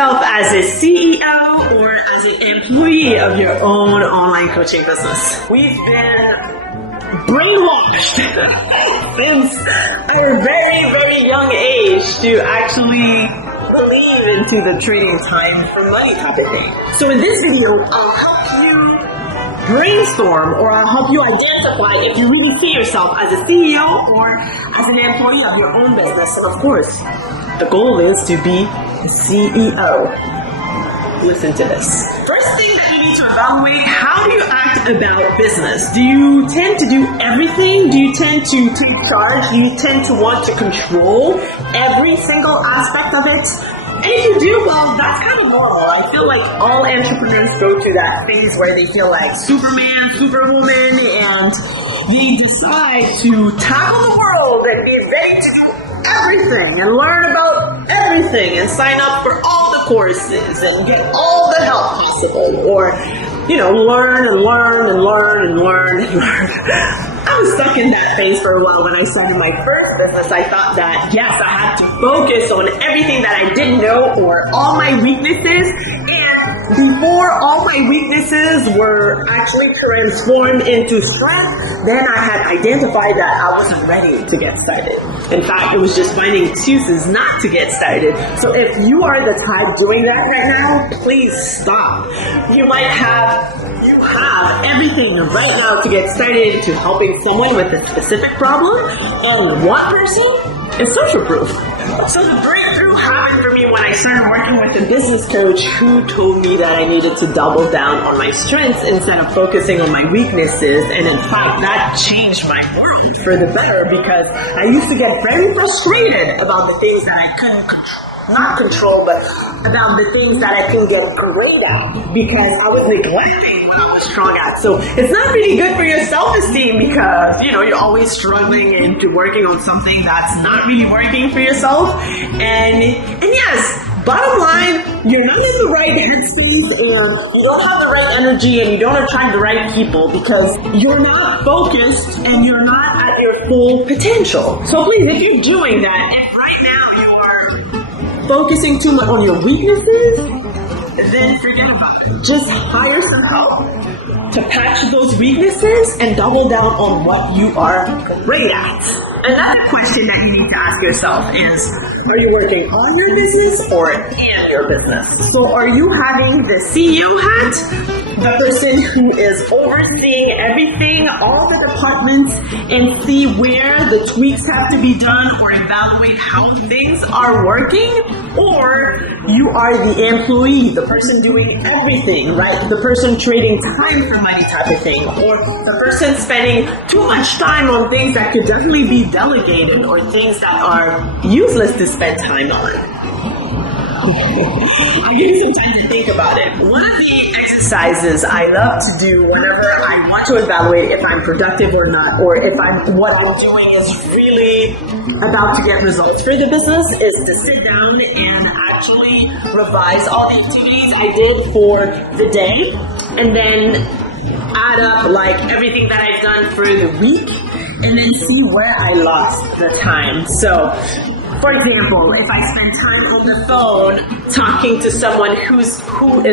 yourself as a CEO or as an employee of your own online coaching business. We've been brainwashed since our very, very young age to actually believe into the trading time for money topic thing. So in this video, I'll help you brainstorm, or I'll help you identify if you really see yourself as a CEO or as an employee of your own business. And of course, the goal is to be a CEO. Listen to this. First thing that you need to evaluate, how do you act about business? Do you tend to do everything? Do you tend to take charge? Do you tend to want to control every single aspect of it? And if you do, well, that's kind of normal. I feel like all entrepreneurs go through that phase where they feel like Superman, Superwoman, and they decide to tackle the world and be ready to do everything and learn about everything and sign up for all the courses and get all the help possible, or learn and learn and learn and learn and learn. I was stuck in that phase for a while. When I started my first business, I thought that yes, I had to focus on everything that I didn't know or all my weaknesses, and before all my weaknesses were actually transformed into strength, then I had identified that I wasn't ready to get started. In fact, it was just finding excuses not to get started. So if you are the type doing that right now, please stop. You have everything right now to get started into helping someone with a specific problem, and one person is social proof. So the breakthrough happened for me when I started working with a business coach who told me that I needed to double down on my strengths instead of focusing on my weaknesses. And in fact, that changed my world for the better, because I used to get very frustrated about the things that I couldn't not control, but about the things that I can get great at, because I was neglecting what I was strong at. So it's not really good for your self-esteem, because you're always struggling into working on something that's not really working for yourself. And yes, bottom line, you're not in the right headspace, and you don't have the right energy, and you don't attract the right people because you're not focused and you're not at your full potential. So please, if you're doing that, and right now you are focusing too much on your weaknesses, then forget about it. Just hire some help to patch those weaknesses and double down on what you are great at. Another question that you need to ask yourself is, are you working on your business or in your business? So are you having the CEO hat, the person who is overseeing everything, all the departments, and see where the tweaks have to be done or evaluate how things are working? Or you are the employee, the person doing everything, right? The person trading time for money type of thing, or the person spending too much time on things that could definitely be delegated or things that are useless to spend time on. I'll give you some time to think about it. One of the exercises I love to do whenever I want to evaluate if I'm productive or not, or if what I'm doing is really about to get results for the business, is to sit down and actually revise all the activities I did for the day, and then add up like everything that I've done for the week, and then see where I lost the time. So, for example, if I spend time on the phone talking to someone who is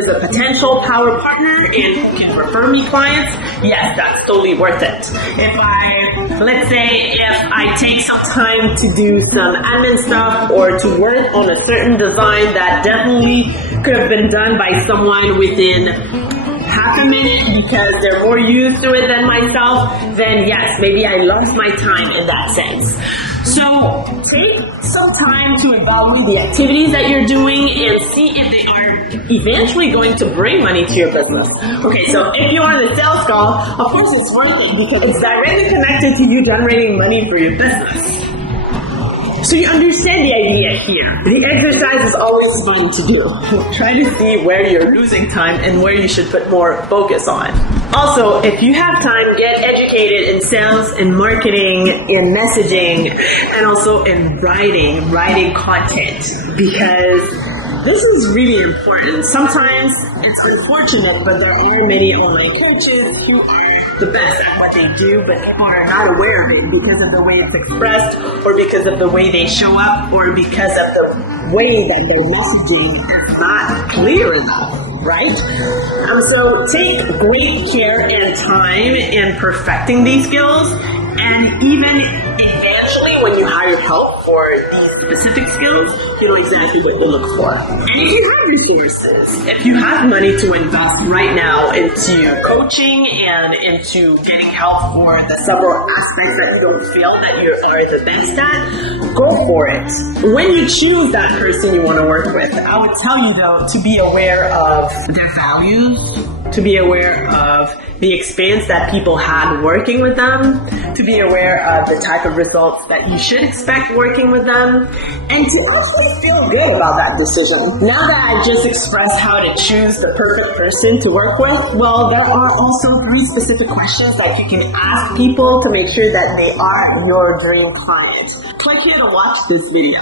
a potential power partner and who can refer me clients, yes, that's totally worth it. Let's say if I take some time to do some admin stuff or to work on a certain design that definitely could have been done by someone within half a minute because they're more used to it than myself, then yes, maybe I lost my time in that sense. So take some time to evaluate the activities that you're doing and see if they are eventually going to bring money to your business. Okay, so if you're on the sales call, of course it's worth it because it's directly connected to you generating money for your business. So you understand the idea here. The exercise is always fun to do. Try to see where you're losing time and where you should put more focus on. Also, if you have time, get educated in sales and marketing, in messaging, and also in writing content, because this is really important. Sometimes it's unfortunate, but there are many online coaches who are the best at what they do, but people are not aware of it because of the way it's expressed, or because of the way they show up, or because of the way that their messaging is not clear enough, right? So take great care and time in perfecting these skills, and even eventually when you hire help for these specific skills, you know exactly what to look for. And if you have resources, if you have money to invest right now into coaching and into getting help for the several aspects that you don't feel that you are the best at, go for it. When you choose that person you want to work with, I would tell you though to be aware of their values, to be aware of the experience that people had working with them, to be aware of the type of results that you should expect working with them, and to actually feel good about that decision. Now that I just expressed how to choose the perfect person to work with, well, there are also 3 specific questions that you can ask people to make sure that they are your dream client. Click here to watch this video.